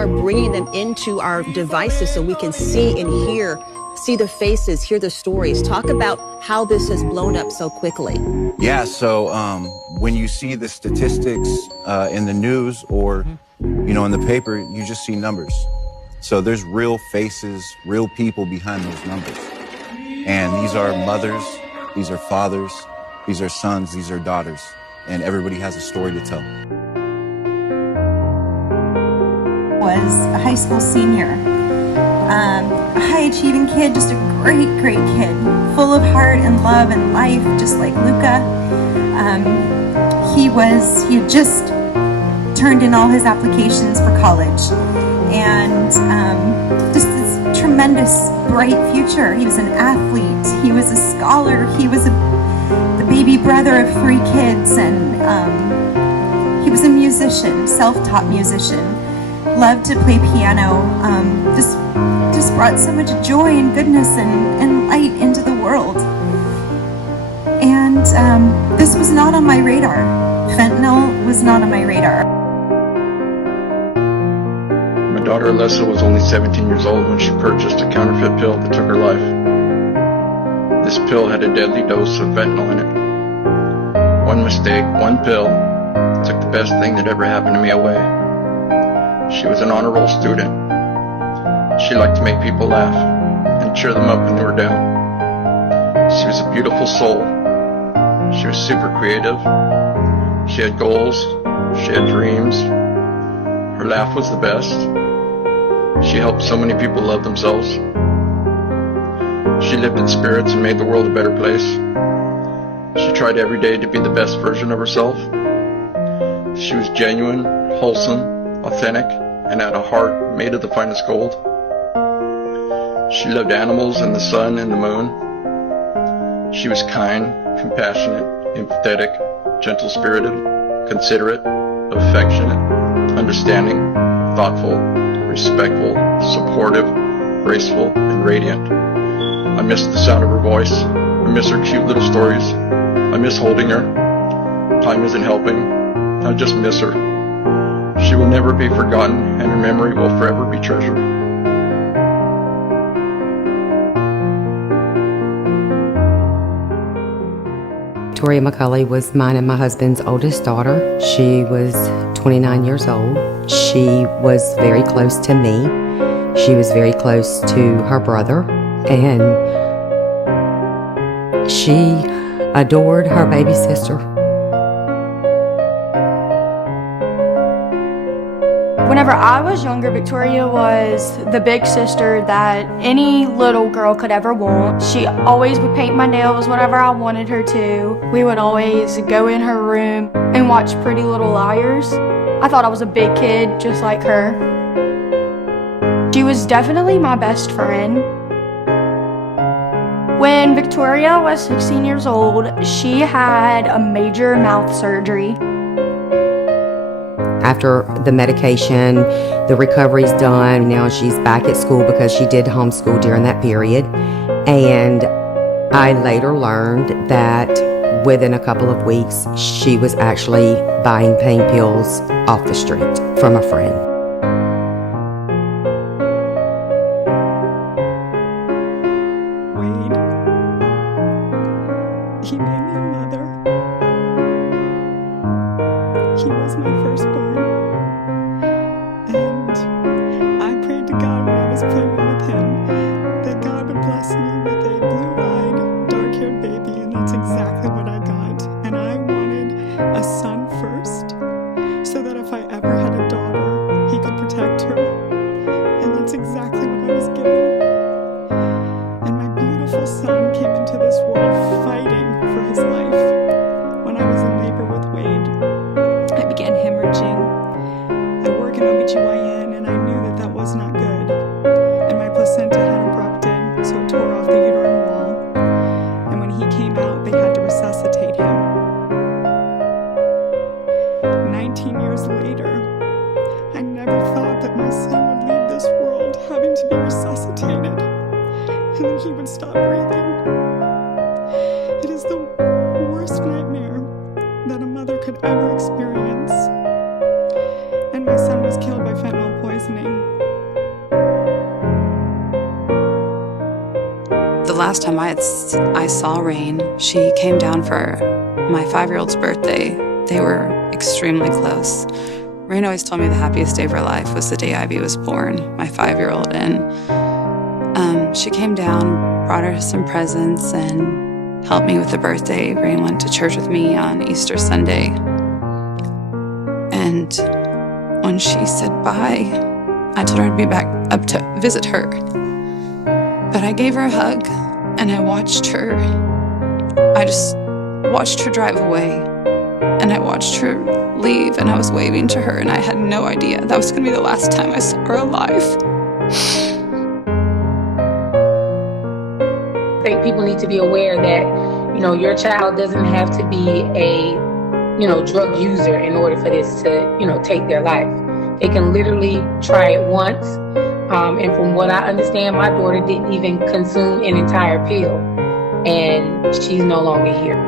are bringing them into our devices so we can see and see the faces, hear the stories. Talk about how this has blown up so quickly. Yeah, so when you see the statistics in the news or, in the paper, you just see numbers. So there's real faces, real people behind those numbers. And these are mothers, these are fathers, these are sons, these are daughters. And everybody has a story to tell. Was a high school senior, a high-achieving kid, just a great kid, full of heart and love and life, just like Luca. He had just turned in all his applications for college, and just this tremendous, bright future. He was an athlete, he was a scholar, he was the baby brother of 3 kids, and he was a musician, self-taught musician. Loved to play piano, just brought so much joy and goodness and light into the world. And this was not on my radar. Fentanyl was not on my radar. My daughter Alyssa was only 17 years old when she purchased a counterfeit pill that took her life. This pill had a deadly dose of fentanyl in it. One mistake, one pill, took the best thing that ever happened to me away. She was an honor roll student. She liked to make people laugh and cheer them up when they were down. She was a beautiful soul. She was super creative. She had goals. She had dreams. Her laugh was the best. She helped so many people love themselves. She lived in spirits and made the world a better place. She tried every day to be the best version of herself. She was genuine, wholesome, authentic, and had a heart made of the finest gold. She loved animals and the sun and the moon. She was kind, compassionate, empathetic, gentle-spirited, considerate, affectionate, understanding, thoughtful, respectful, supportive, graceful, and radiant. I miss the sound of her voice. I miss her cute little stories. I miss holding her. Time isn't helping. I just miss her. She will never be forgotten, and her memory will forever be treasured. Victoria McCulley was mine and my husband's oldest daughter. She was 29 years old. She was very close to me. She was very close to her brother, and she adored her baby sister. Whenever I was younger, Victoria was the big sister that any little girl could ever want. She always would paint my nails whenever I wanted her to. We would always go in her room and watch Pretty Little Liars. I thought I was a big kid just like her. She was definitely my best friend. When Victoria was 16 years old, she had a major mouth surgery. After the medication, the recovery's done. Now she's back at school because she did homeschool during that period. And I later learned that within a couple of weeks, she was actually buying pain pills off the street from a friend. Wade, he made me a mother. He was my firstborn, and I prayed to God when I was pregnant with him that God would bless me with a blue-eyed, dark-haired baby, and that's exactly what I got. And I wanted a son first, so that if I ever had a daughter, he could protect her, and that's exactly what I was given. And my beautiful son came into this world fighting for his life. When I was in labor with Wade, I began hemorrhaging. I work in OBGYN, and I knew that that was not good. And my placenta had abrupted, so it tore off the uterine wall. And when he came out, they had to resuscitate him. 19 years later, I never thought that my son would leave this world having to be resuscitated, and then he would stop breathing. It is the worst nightmare that a mother could ever experience. And my son was killed by fentanyl poisoning. last time I saw Rain, she came down for my 5-year-old's birthday. They were extremely close. Rain always told me the happiest day of her life was the day Ivy was born, my 5-year-old. And she came down, brought her some presents, and helped me with the birthday. Rain went to church with me on Easter Sunday. And when she said bye, I told her I'd be back up to visit her. But I gave her a hug, and I just watched her drive away, and I watched her leave, and I was waving to her, and I had no idea that was going to be the last time I saw her alive. I think people need to be aware that, your child doesn't have to be a, drug user in order for this to, take their life. They can literally try it once. And from what I understand, my daughter didn't even consume an entire pill, and she's no longer here.